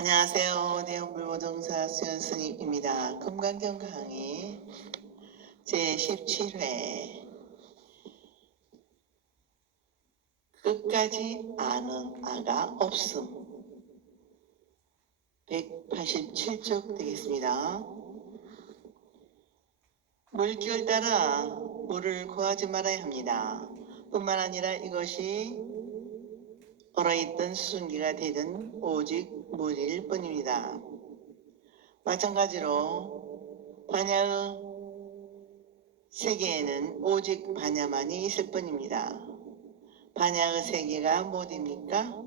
안녕하세요. 대형불보정사 수연 스님입니다. 금강경 강의 제17회 끝까지 아는 아가 없음 187쪽 되겠습니다. 물결 따라 물을 구하지 말아야 합니다. 뿐만 아니라 이것이 얼어있던 수증기가 되든 오직 물일 뿐입니다. 마찬가지로 반야의 세계에는 오직 반야만이 있을 뿐입니다. 반야의 세계가 무엇입니까?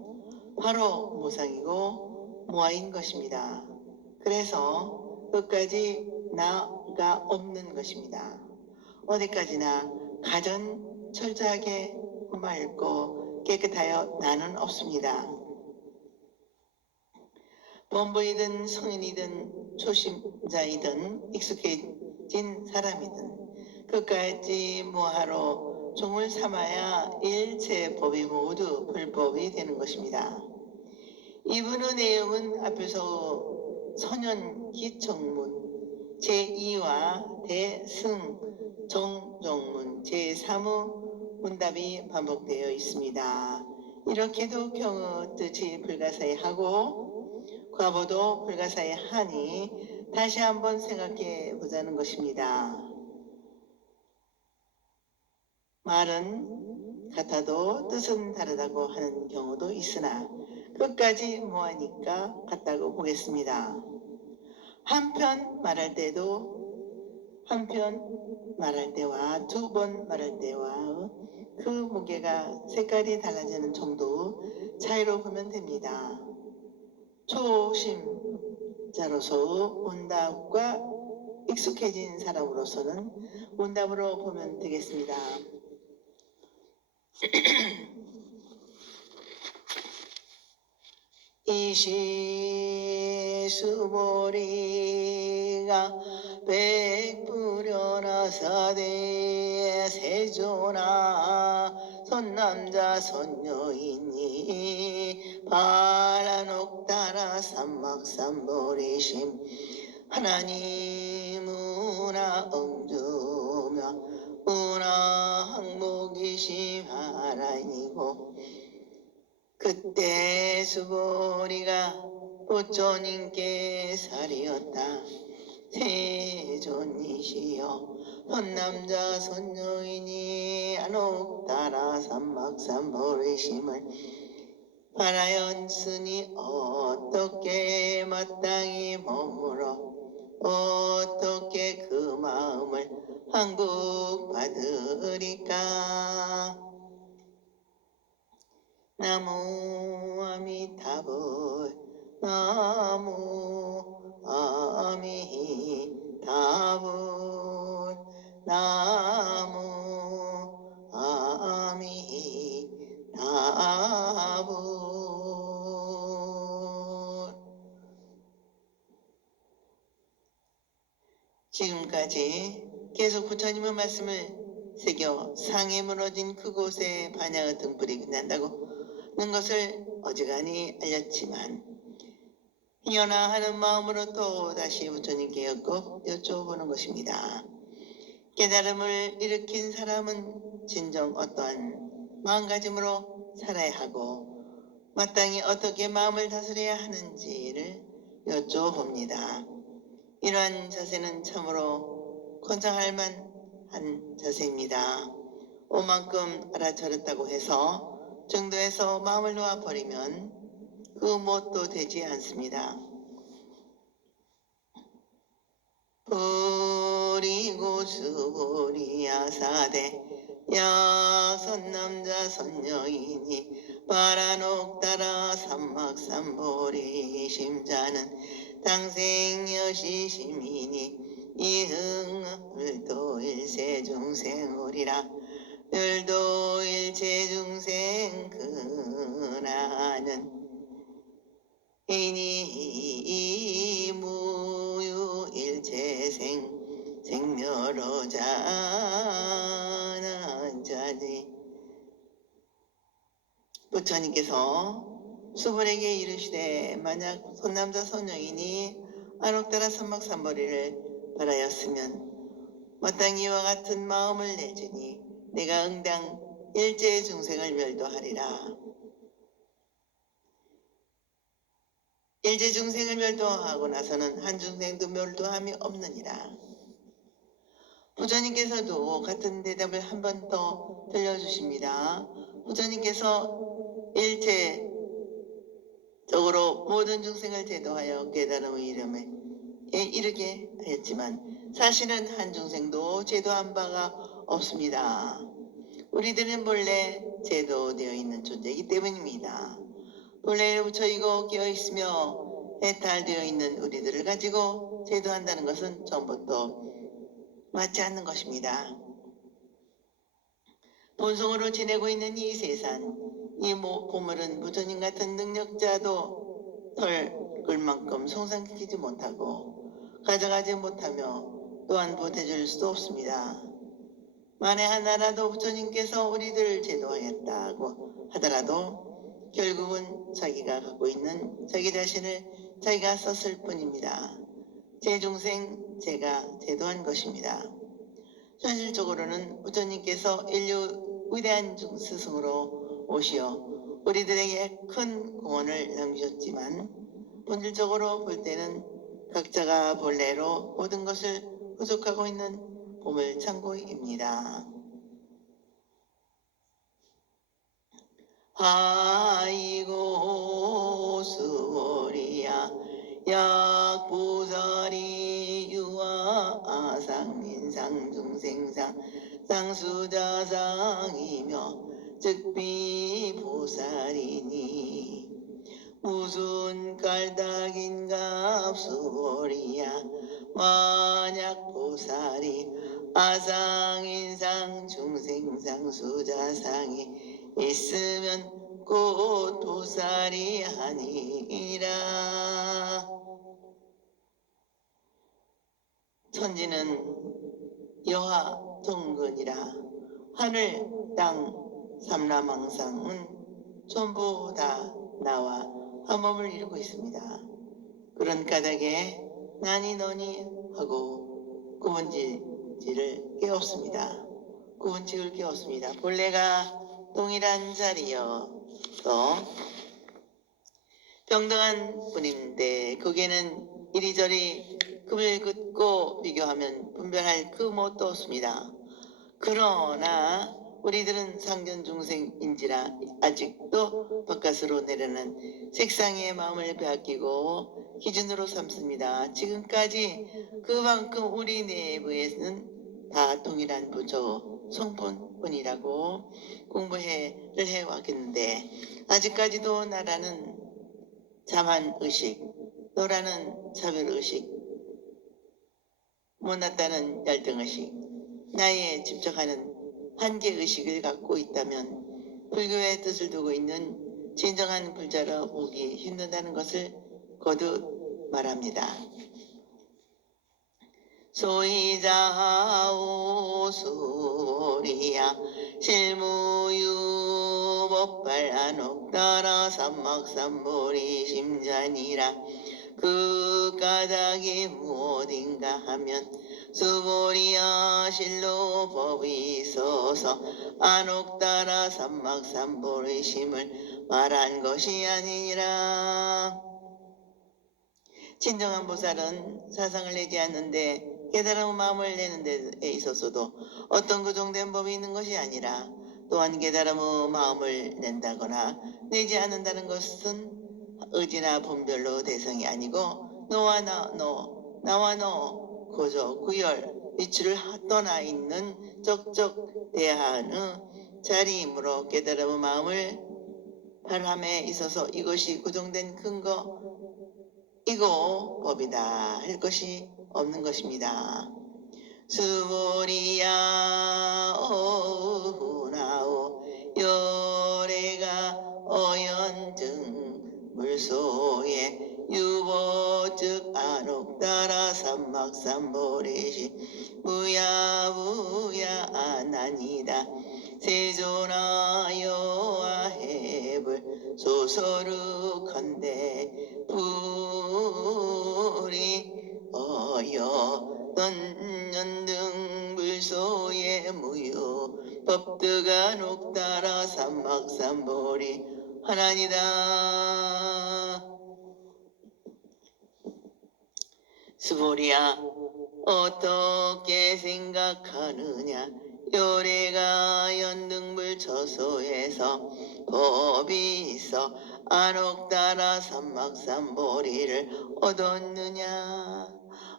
바로 무상이고 무아인 것입니다. 그래서 끝까지 나가 없는 것입니다. 어디까지나 가전 철저하게 맑고 깨끗하여 나는 없습니다. 범부이든 성인이든 초심자이든 익숙해진 사람이든 끝까지 무하로 종을 삼아야 일체 법이 모두 불법이 되는 것입니다. 이분의 내용은 앞에서 선연기청문 제2와 대승정정문 제3의 문답이 반복되어 있습니다. 이렇게도 경의 뜻이 불가사의하고 과보도 불가사의하니 다시 한번 생각해 보자는 것입니다. 말은 같아도 뜻은 다르다고 하는 경우도 있으나 끝까지 무하니까 같다고 보겠습니다. 한편 말할 때와 두 번 말할 때와 그 무게가 색깔이 달라지는 정도 차이로 보면 됩니다. 초심자로서 문답과 익숙해진 사람으로서는 문답으로 보면 되겠습니다. 이시수보리가 백불연하사대 세조나 선남자 선여인이 바라녹따라 삼막삼보리심 하나님 문화 응주며 문화 항목이심 하나이고 그때 수보리가 부처님께 살이었다. 세존이시여 선남자 선여인이 안옥따라 삼막삼보리심을 바라였으니 어떻게 마땅히 머물어 어떻게 그 마음을 항복받으리까. 나무 아미타불 나무 아미타불 나무 아미타불. 지금까지 계속 부처님의 말씀을 새겨 상에 무너진 그곳에 반야의 등불이 빛난다고 는 것을 어지간히 알렸지만 희연하 하는 마음으로 또 다시 부처님께 여쭤보는 것입니다. 깨달음을 일으킨 사람은 진정 어떠한 마음가짐으로 살아야 하고 마땅히 어떻게 마음을 다스려야 하는지를 여쭤봅니다. 이러한 자세는 참으로 권장할 만한 자세입니다. 오만큼 알아차렸다고 해서 정도에서 마음을 놓아버리면 그 무엇도 되지 않습니다. 버리고 수보리야사대 야선남자 선여인이 바라녹따라 삼막삼보리 심자는 당생여시심이니 이흥을도 일세중생오리라. 멸도 일체중생 근하는 이니 무유 일체생 생멸어자는 자지. 부처님께서 수벌에게 이르시되 만약 손남자 손여인이 안옥따라 삼막삼보리를 바라였으면 마땅히 이와 같은 마음을 내주니 내가 응당 일제의 중생을 멸도하리라. 일제 중생을 멸도하고 나서는 한 중생도 멸도함이 없느니라. 부처님께서도 같은 대답을 한 번 더 들려주십니다. 부처님께서 일체적으로 모든 중생을 제도하여 깨달음의 이름에 이르게 하였지만 사실은 한 중생도 제도한 바가 없습니다. 우리들은 본래 제도되어 있는 존재이기 때문입니다. 본래 부처이고 깨어있으며 해탈되어 있는 우리들을 가지고 제도한다는 것은 처음부터 맞지 않는 것입니다. 본성으로 지내고 있는 이 세상, 이 보물은 부처님 같은 능력자도 털 만큼 송상시키지 못하고 가져가지 못하며 또한 보태줄 수도 없습니다. 만에 하나라도 부처님께서 우리들을 제도하였다고 하더라도 결국은 자기가 갖고 있는 자기 자신을 자기가 썼을 뿐입니다. 제 중생 제가 제도한 것입니다. 현실적으로는 부처님께서 인류 위대한 스승으로 오시어 우리들에게 큰 공헌을 남기셨지만 본질적으로 볼 때는 각자가 본래로 모든 것을 부족하고 있는 보물창고입니다. 아이고 수월이야 약보살이 유아 아상인상 중생상 상수자상이며 즉비보살이니 무슨 깔딱인가 수월이야 만약 보살이 아상인상 중생상 수자상이 있으면 곧 보살이 아니라. 천지는 여하 동근이라 하늘 땅 삼라망상은 전부 다 나와 한 몸을 이루고 있습니다. 그런 까닭에 나니 너니 하고 구분지를 깨웠습니다. 구분지를 깨웠습니다. 본래가 동일한 자리여 또 평등한 분인데 거기에는 이리저리 금을 긋고 비교하면 분별할 그 뭣도 없습니다. 그러나 우리들은 상전 중생인지라 아직도 바깥으로 내려는 색상의 마음을 빼앗기고 기준으로 삼습니다. 지금까지 그만큼 우리 내부에는 다 동일한 부처 성본뿐이라고 공부를 해왔겠는데 아직까지도 나라는 자만의식, 너라는 차별의식, 못났다는 열등의식, 나에 집착하는 한계의식을 갖고 있다면 불교의 뜻을 두고 있는 진정한 불자로 보기 힘든다는 것을 거듭 말합니다. 소이자오수리야 실무유법발 안옥따라 삼막삼보리 심잔이라 그 까닭이 무엇인가 하면 수보리야 실로 법이 있어서 안옥따라 삼막삼보리 심을 말한 것이 아니니라. 진정한 보살은 사상을 내지 않는데 깨달은 마음을 내는 데 있어서도 어떤 고정된 법이 있는 것이 아니라 또한 깨달음의 마음을 낸다거나 내지 않는다는 것은 의지나 분별로 대상이 아니고 너와 나와 너 고조 구열 위치를 떠나 있는 적적 대하의 자리이므로 깨달음의 마음을 발함에 있어서 이것이 고정된 근거 이고 법이다 할 것이 없는 것입니다. 수보리야 어후나오 열애가 어연증 물소에 유보즉 안옥따라 삼막삼보리시 무야무야 아나니다 세존하여와 해불 소서룩한데 불이 어여 연등불소의 무유 법드가 녹따라 삼막삼보리 하나니다. 수보리야 어떻게 생각하느냐. 요래가 연등불 처소에서 법이 있어 안옥따라 삼막삼보리를 얻었느냐.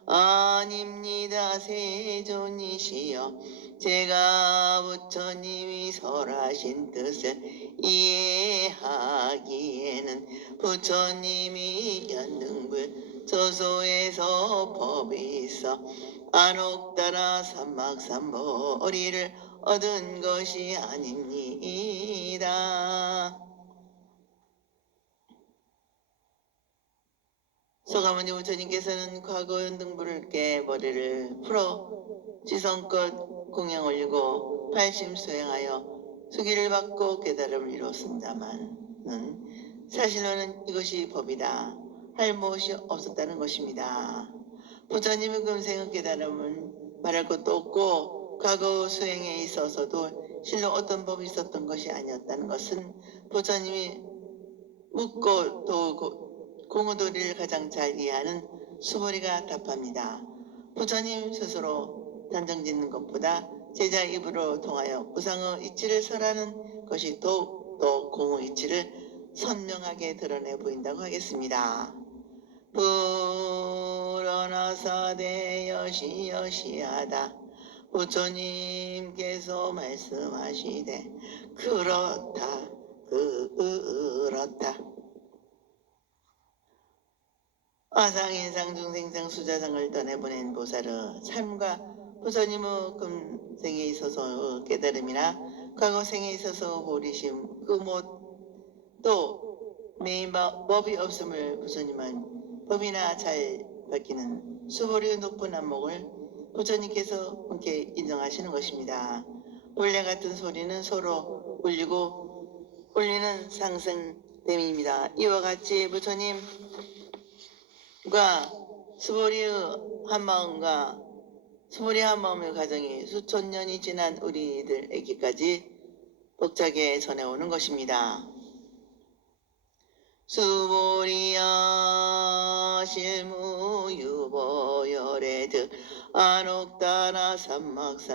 아닙니다. 세존이시여 제가 부처님이 설하신 뜻을 이해하기에는 부처님이 연등불 저소에서 법이 있어 안옥따라 삼막삼보리를 얻은 것이 아닙니다. 소가모니 부처님께서는 과거 연등불을 깨 머리를 풀어 지성껏 공양 올리고 팔심 수행하여 수기를 받고 깨달음을 이루었습니다만 사실로는 이것이 법이다 할 무엇이 없었다는 것입니다. 부처님의 금생의 깨달음은 말할 것도 없고 과거 수행에 있어서도 실로 어떤 법이 있었던 것이 아니었다는 것은 부처님이 묻고 또 공의도리를 가장 잘 이해하는 수보리가 답합니다. 부처님 스스로 단정짓는 것보다 제자 입으로 통하여 우상의 이치를 설하는 것이 더욱 더 공의 이치를 선명하게 드러내 보인다고 하겠습니다. 불어나사대 여시여시하다. 부처님께서 말씀하시되 그렇다 그렇다. 아상인상 중생상 수자상을 떠내보낸 보살의 삶과 부처님의 금생에 있어서 깨달음이나 과거 생에 있어서 보리심 그 못도 매일 법이 없음을 부처님은 법이나 잘 밝히는 수보리의 높은 안목을 부처님께서 함께 인정하시는 것입니다. 본래 같은 소리는 서로 울리는 상승됨입니다. 이와 같이 부처님 수보리의 한마음의 과정이 수천 년이 지난 우리들에게까지 벅차게 전해오는 것입니다. 수보리야 실무유보열애득 안옥따라 삼막삼보리니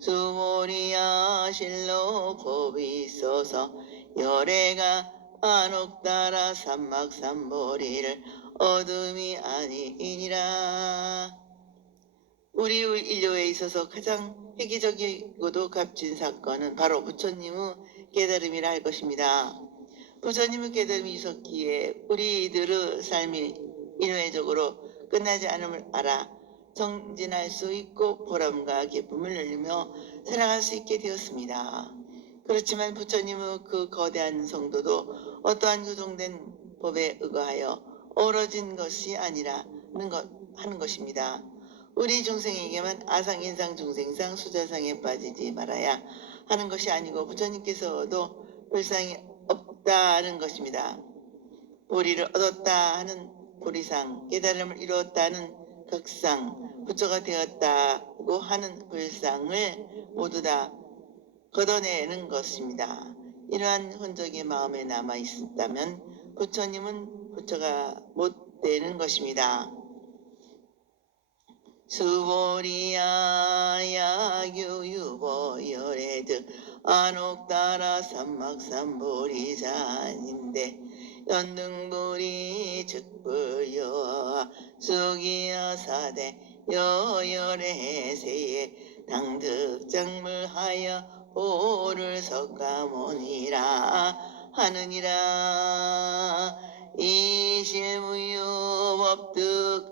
수보리야 실로 법이 있어서 열애가 안옥따라 삼막삼보리를 얻음이 아니니라. 우리 인류에 있어서 가장 획기적이고도 값진 사건은 바로 부처님의 깨달음이라 할 것입니다. 부처님의 깨달음이 있었기에 우리들의 삶이 인외적으로 끝나지 않음을 알아 정진할 수 있고 보람과 기쁨을 누리며 살아갈 수 있게 되었습니다. 그렇지만 부처님의 그 거대한 성도도 어떠한 교정된 법에 의거하여 어우러진 것이 아니라는 하는 것입니다. 우리 중생에게만 아상인상 중생상 수자상에 빠지지 말아야 하는 것이 아니고 부처님께서도 불상이 없다는 것입니다. 보리를 얻었다 하는 보리상, 깨달음을 이루었다는 극상, 부처가 되었다고 하는 불상을 모두 다 걷어내는 것입니다. 이러한 흔적이 마음에 남아 있다면 부처님은 부처가 못 되는 것입니다. 수보리야 야규유보열애득 안옥따라 삼막삼보리잔인데 연등불이 즉불여 수기야사대 여열애세에 당득작물하여 오를 석가모니라 하느니라. 이실무유법득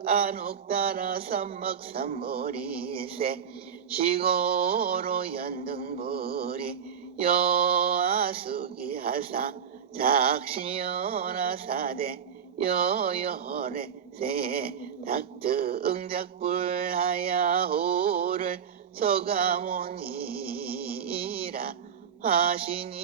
안옥따라 삼막삼보리세 시고로 연등불이 여아수기하사 작시연하사대 여열애세 닥등작불하야 오를 석가모니라 하시니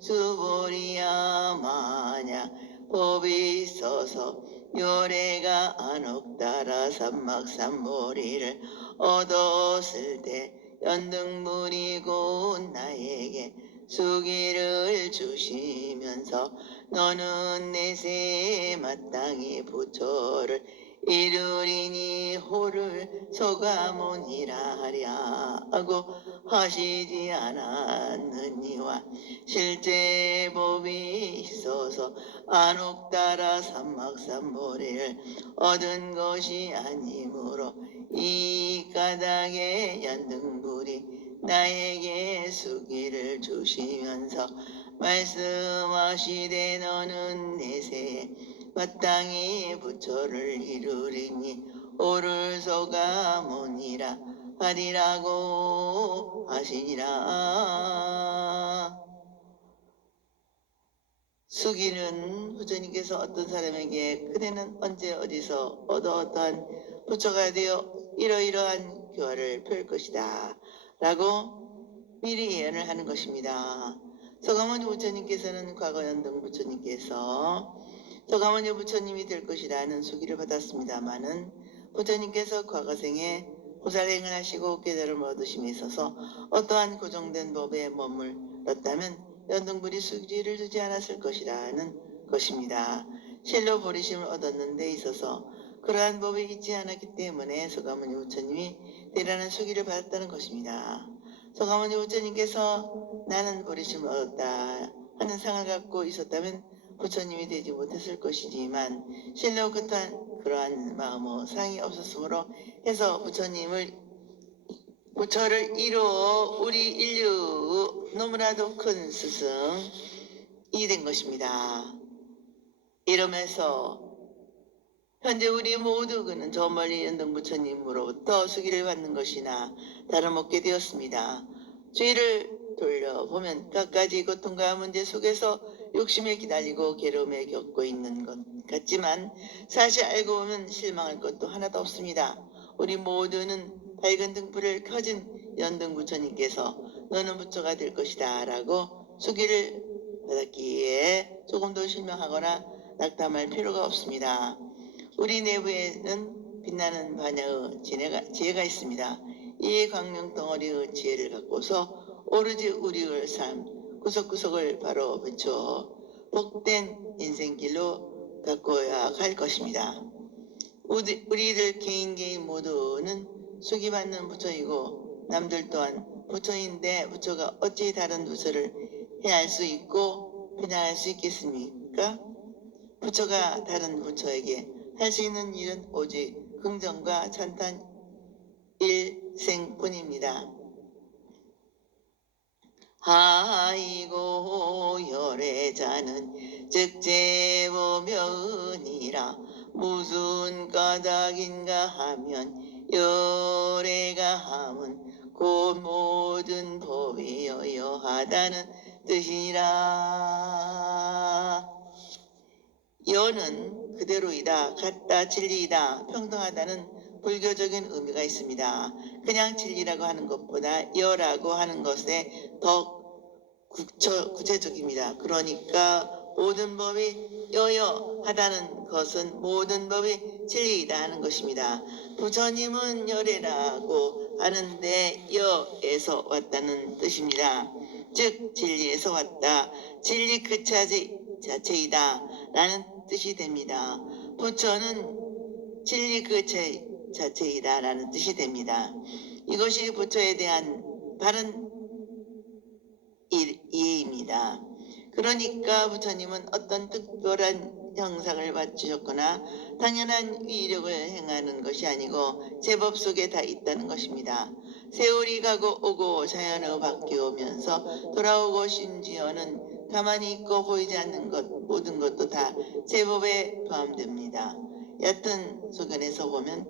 수보리야 마냐 법이 있어서 요래가 안옥따라 삼막삼보리를 얻었을 때 연등무리고 나에게 수기를 주시면서 너는 내세 마땅히 부처를 이르리니 호를 소가모니라 하랴고 하시지 않았느니와 실제 법이 있어서 안옥따라 삼막삼보리를 얻은 것이 아니므로 이 까닭에 연등불이 나에게 수기를 주시면서 말씀하시되 너는 내세에 마땅히 부처를 이루리니 오를 소가모니라 하리라고 하시니라. 수기는 부처님께서 어떤 사람에게 그대는 언제 어디서 어떠한 부처가 되어 이러이러한 교화를 펼 것이다 라고 미리 예언을 하는 것입니다. 서가모니 부처님께서는 과거 연등 부처님께서 서가모니 부처님이 될 것이라는 수기를 받았습니다마는 부처님께서 과거생에 보살행을 하시고 깨달음을 얻으심에 있어서 어떠한 고정된 법에 머물렀다면 연등불이 수기를 주지 않았을 것이라는 것입니다. 실로 보리심을 얻었는 데 있어서 그러한 법이 있지 않았기 때문에 서가모니 부처님이 대단한 수기를 받았다는 것입니다. 서가모니 부처님께서 나는 보리심을 얻었다 하는 상을 갖고 있었다면 부처님이 되지 못했을 것이지만 실로 그러한 마음의 상이 없었으므로 해서 부처를 이루어 우리 인류 너무나도 큰 스승이 된 것입니다. 이러면서 현재 우리 모두 그는 저 멀리 연등 부처님으로부터 수기를 받는 것이나 다름없게 되었습니다. 주위를 돌려보면 갖가지 고통과 문제 속에서 욕심에 기달리고 괴로움에 겪고 있는 것 같지만 사실 알고 보면 실망할 것도 하나도 없습니다. 우리 모두는 밝은 등불을 켜진 연등 부처님께서 너는 부처가 될 것이다 라고 수기를 받았기에 조금도 실망하거나 낙담할 필요가 없습니다. 우리 내부에는 빛나는 반야의 지혜가 있습니다. 이 광명 덩어리의 지혜를 갖고서 오로지 우리의 삶 구석구석을 바로 비추어 복된 인생길로 가꿔야 할 것입니다. 우리들 개인 모두는 수기받는 부처이고 남들 또한 부처인데 부처가 어찌 다른 부처를 해할 수 있고 편향할 수 있겠습니까? 부처가 다른 부처에게 할 수 있는 일은 오직 긍정과 찬탄 일생뿐입니다. 하이고 열애자는 즉제보면이라 무슨 까닭인가 하면 열애가 함은 곧 모든 법이 여여하다는 뜻이니라. 여는 그대로이다, 같다, 진리이다, 평등하다는 불교적인 의미가 있습니다. 그냥 진리라고 하는 것보다 여라고 하는 것에 더 구체적입니다. 그러니까 모든 법이 여여하다는 것은 모든 법이 진리이다 하는 것입니다. 부처님은 열애라고 하는데 여에서 왔다는 뜻입니다. 즉 진리에서 왔다, 진리 그 자체이다 라는 뜻이 됩니다. 부처는 진리 그 자체이다 라는 뜻이 됩니다. 이것이 부처에 대한 바른 이해입니다. 그러니까 부처님은 어떤 특별한 형상을 갖추셨거나 당연한 위력을 행하는 것이 아니고 제법 속에 다 있다는 것입니다. 세월이 가고 오고 자연의 바뀌어오면서 돌아오고 심지어는 가만히 있고 보이지 않는 것 모든 것도 다 제법에 포함됩니다. 얕은 소견에서 보면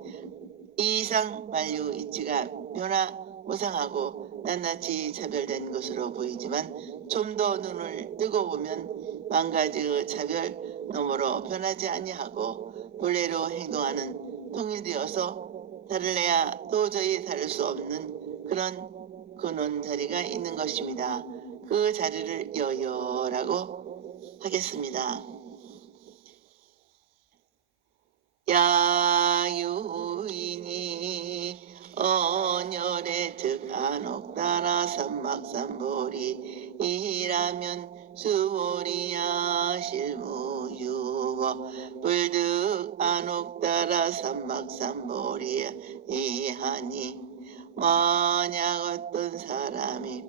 이 이상 만류 이치가 변화무상하고 낱낱이 차별된 것으로 보이지만 좀 더 눈을 뜨고 보면 만 가지의 차별 너머로 변하지 아니하고 본래로 행동하는 통일되어서 다를래야 도저히 다를 수 없는 그런 근원 자리가 있는 것입니다. 그 자리를 여여라고 하겠습니다. 야유인이 언열의 득한옥따라 삼막삼보리 이라면 수보리야 실무유어 불득한옥따라 삼막삼보리 이하니 만약 어떤 사람이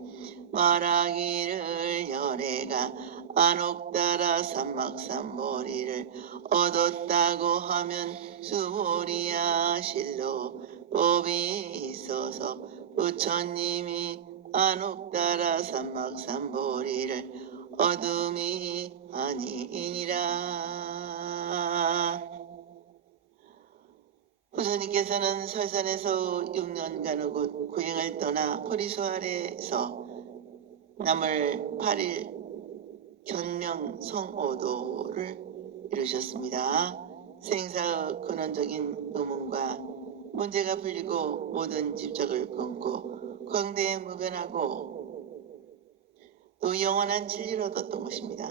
말하기를 열애가 안옥따라 삼막삼보리를 얻었다고 하면 수보리야 실로 법이 있어서 부처님이 안옥따라 삼막삼보리를 얻음이 아니니라. 부처님께서는 설산에서 6년간 고행을 떠나 보리수 아래에서 남을 8일 견명 성오도를 이루셨습니다. 생사의 근원적인 의문과 문제가 풀리고 모든 집적을 끊고 광대무변하고 또 영원한 진리를 얻었던 것입니다.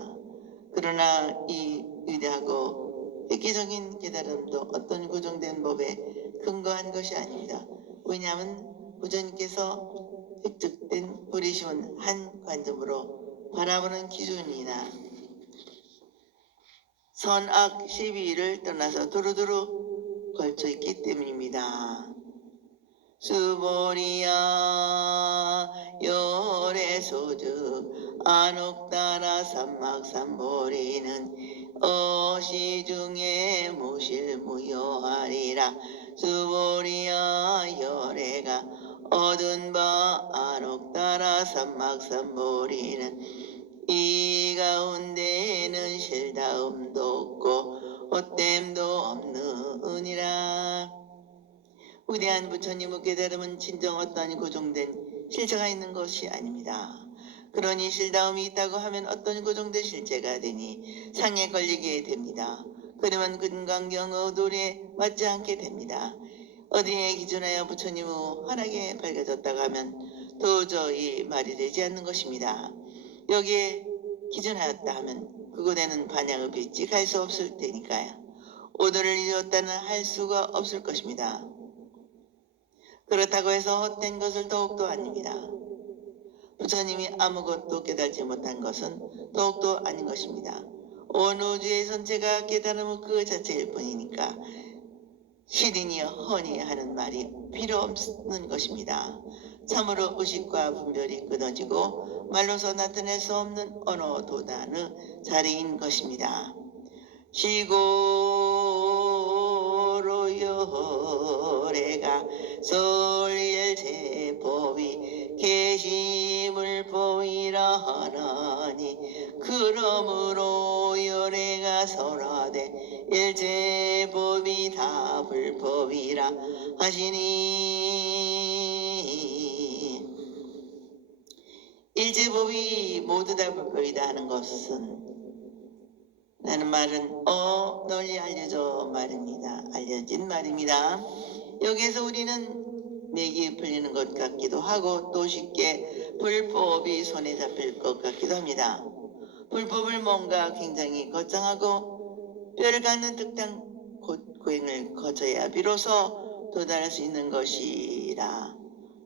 그러나 이 위대하고 획기적인 깨달음도 어떤 고정된 법에 근거한 것이 아닙니다. 왜냐하면 부처님께서 획득된 보리시온 한 관점으로 바라보는 기준이나 선악 시비를 떠나서 두루두루 걸쳐 있기 때문입니다. 수보리야 열애소즉 안옥따라 삼막삼보리는 어시중에 무실무효하리라. 수보리야 열애가 얻은 바 안옥따라 삼막삼보리는 이 가운데에는 실다움도 없고 헛됨도 없느니라. 위대한 부처님의 깨달음은 진정 어떠한 고정된 실체가 있는 것이 아닙니다. 그러니 실다움이 있다고 하면 어떤 고정된 실체가 되니 상에 걸리게 됩니다. 그러면 근광경의 도리에 맞지 않게 됩니다. 어디에 기준하여 부처님의 환하게 밝아졌다고 하면 도저히 말이 되지 않는 것입니다. 여기에 기준하였다 하면 그곳에는 반야의 빛이 갈 수 없을 테니까요. 오도를 이루었다는 할 수가 없을 것입니다. 그렇다고 해서 헛된 것을 더욱도 아닙니다. 부처님이 아무것도 깨달지 못한 것은 더욱도 아닌 것입니다. 온 우주의 전체가 깨달음의 그 자체일 뿐이니까 실이니여 허니 하는 말이 필요 없는 것입니다. 참으로 의식과 분별이 끊어지고 말로서 나타낼 수 없는 언어 도단의 자리인 것입니다. 시고로 열애가 설일제법이 계심을 보이라 하나니 그러므로 열애가 설하되 일제법이 다 불법이라 하시니 일제법이 모두 다 불법이다 하는 것은 라는 말은 널리 알려진 말입니다. 여기에서 우리는 맥이 풀리는 것 같기도 하고 또 쉽게 불법이 손에 잡힐 것 같기도 합니다. 불법을 뭔가 굉장히 거창하고 뼈를 갖는 듯한 고행을 거쳐야 비로소 도달할 수 있는 것이라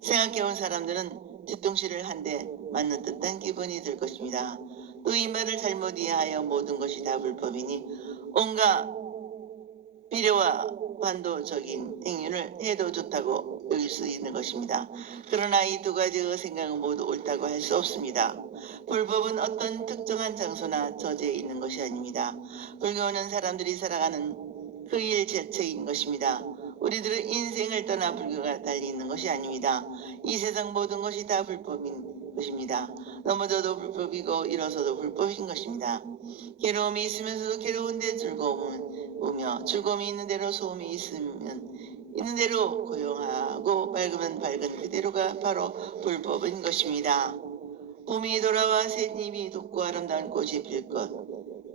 생각해온 사람들은 뒤통수를 한 대 맞는 듯한 기분이 들 것입니다. 또 이 말을 잘못 이해하여 모든 것이 다 불법이니 온갖 비례와 반도적인 행위를 해도 좋다고 여길 수 있는 것입니다. 그러나 이 두 가지의 생각은 모두 옳다고 할 수 없습니다. 불법은 어떤 특정한 장소나 처지에 있는 것이 아닙니다. 불교는 사람들이 살아가는 그 일 자체인 것입니다. 우리들의 인생을 떠나 불교가 달리 있는 것이 아닙니다. 이 세상 모든 것이 다 불법인 것입니다. 넘어져도 불법이고 일어서도 불법인 것입니다. 괴로움이 있으면서도 괴로운데 즐거움은 오며 즐거움이 있는 대로 소음이 있으면 있는 대로 고용하고 밝으면 밝은 그대로가 바로 불법인 것입니다. 봄이 돌아와 새 잎이 돋고 아름다운 꽃이 필 것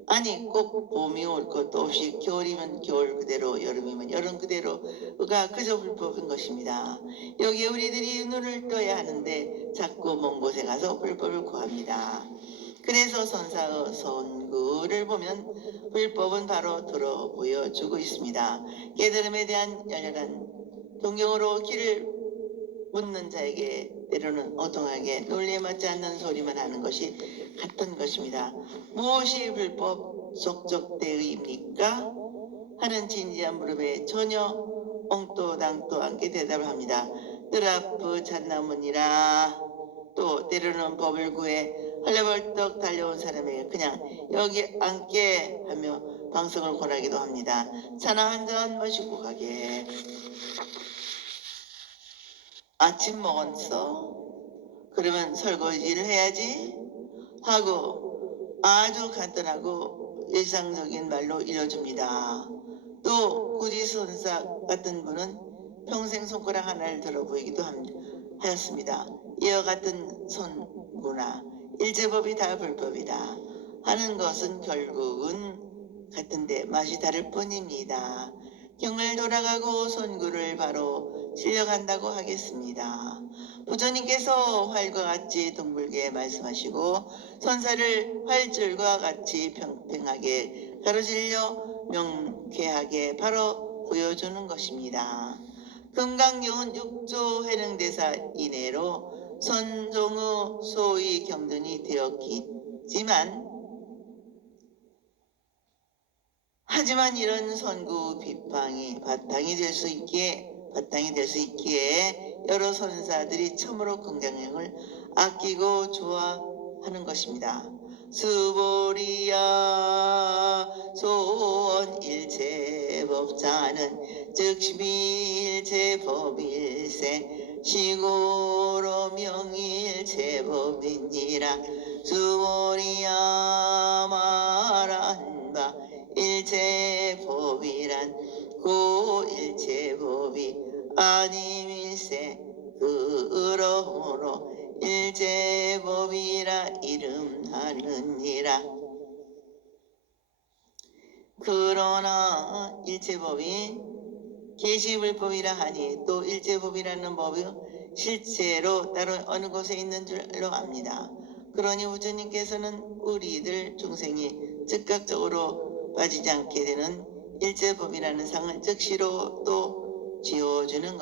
아니 꼭 봄이 올 것도 없이 겨울이면 겨울 그대로 여름이면 여름 그대로가 그저 불법인 것입니다. 여기에 우리들이 눈을 떠야 하는데 자꾸 먼 곳에 가서 불법을 구합니다. 그래서 선사의 선구를 보면 불법은 바로 들어 보여주고 있습니다. 깨달음에 대한 열렬한 동경으로 길을 묻는 자에게 때로는 엉뚱하게 논리에 맞지 않는 소리만 하는 것이 같은 것입니다. 무엇이 불법 속적대의입니까? 하는 진지한 물음에 전혀 엉또당또 않게 대답을 합니다. 뜰 앞의 잣나무니라. 또 때로는 법을 구해 헐레벌떡 달려온 사람에게 그냥 여기 앉게 하며 방송을 권하기도 합니다. 차나 한 잔 마시고 가게. 아침 먹었어? 그러면 설거지를 해야지 하고 아주 간단하고 일상적인 말로 이뤄줍니다. 또 구지선사 같은 분은 평생 손가락 하나를 들어 보이기도 하였습니다. 이와 같은 선구나 일제법이 다 불법이다 하는 것은 결국은 같은데 맛이 다를 뿐입니다. 경을 돌아가고 선구를 바로 실려간다고 하겠습니다. 부처님께서 활과 같이 둥글게 말씀하시고 선사를 활줄과 같이 평평하게 가로질려 명쾌하게 바로 보여주는 것입니다. 금강경은 6조 해능대사 이내로 선종의 소위 경전이 되었지만 하지만 이런 선구 비방이 바탕이 될 수 있기에 여러 선사들이 참으로 금강경을 아끼고 좋아하는 것입니다. 수보리야 소원 일체법자는 즉 십일체법일세 시고로 명일체법이니라. 수보리야 말한 바 일체법이란 고일체법이 아님일세. 그러므로 일체법이라 이름하느니라. 그러나 일체법이 계시불법이라 하니 또 일체법이라는 법이 실제로 따로 어느 곳에 있는 줄로 압니다. 그러니 부처님께서는 우리들 중생이 즉각적으로 빠지지 않게 되는 일체법이라는 상을 즉시로 또 지어주는